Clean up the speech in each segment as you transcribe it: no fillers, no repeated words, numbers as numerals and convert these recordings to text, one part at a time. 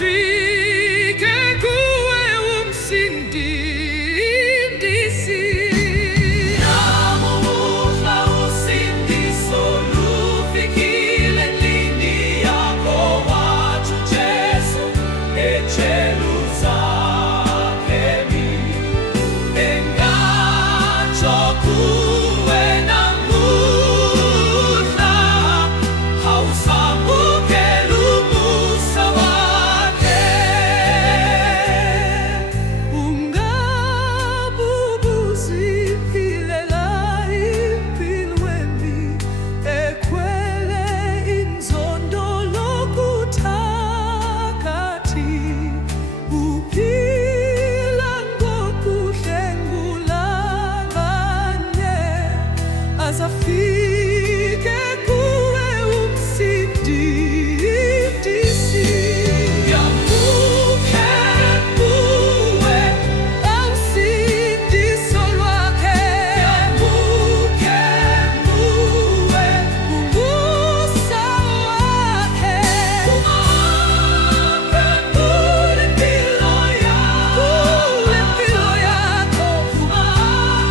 asafike kuwe umsindisi. Namuhla usindiso lufikile endlini yakho wathi uJesu eJerusalemi. Engatsho kuwe namuhla awusamukela umusa wakhe. Ungabubuza iphilela empilweni ekhwele inzondo lokuthakathi. Uphila ngokuhlengula abanye asafike kuwe umsindisi. Yamukela kuwe usindiso lwakhe. Yamukela kuwe umusa wakhe. Ungaphendula impilo yakho, ungakubhaptize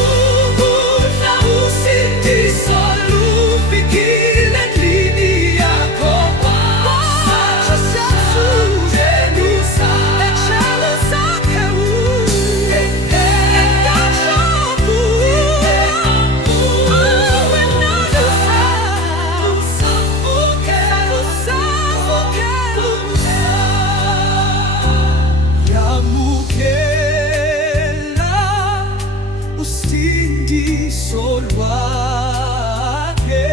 Ukudla usindiso lufikile endlini yakho wathi uJesu eJerusalemi. Engatsho kuwe yamukela usindiso lwakhe.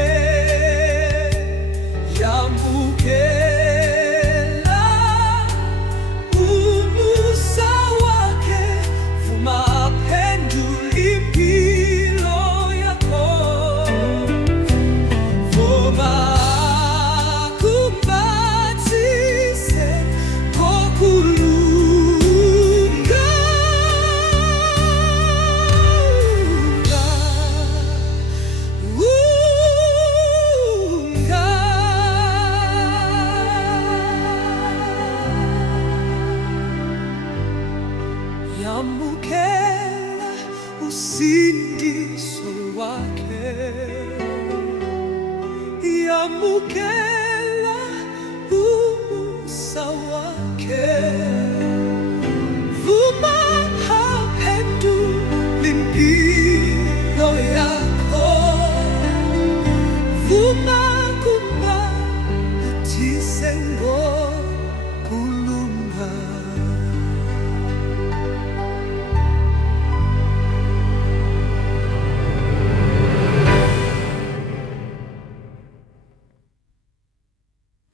Yamukela umusa wakhe. Vuma aphendule impilo yakho. Vuma akubhaptize ngokulunga. Yamukela usindiso lwakhe. Yamukela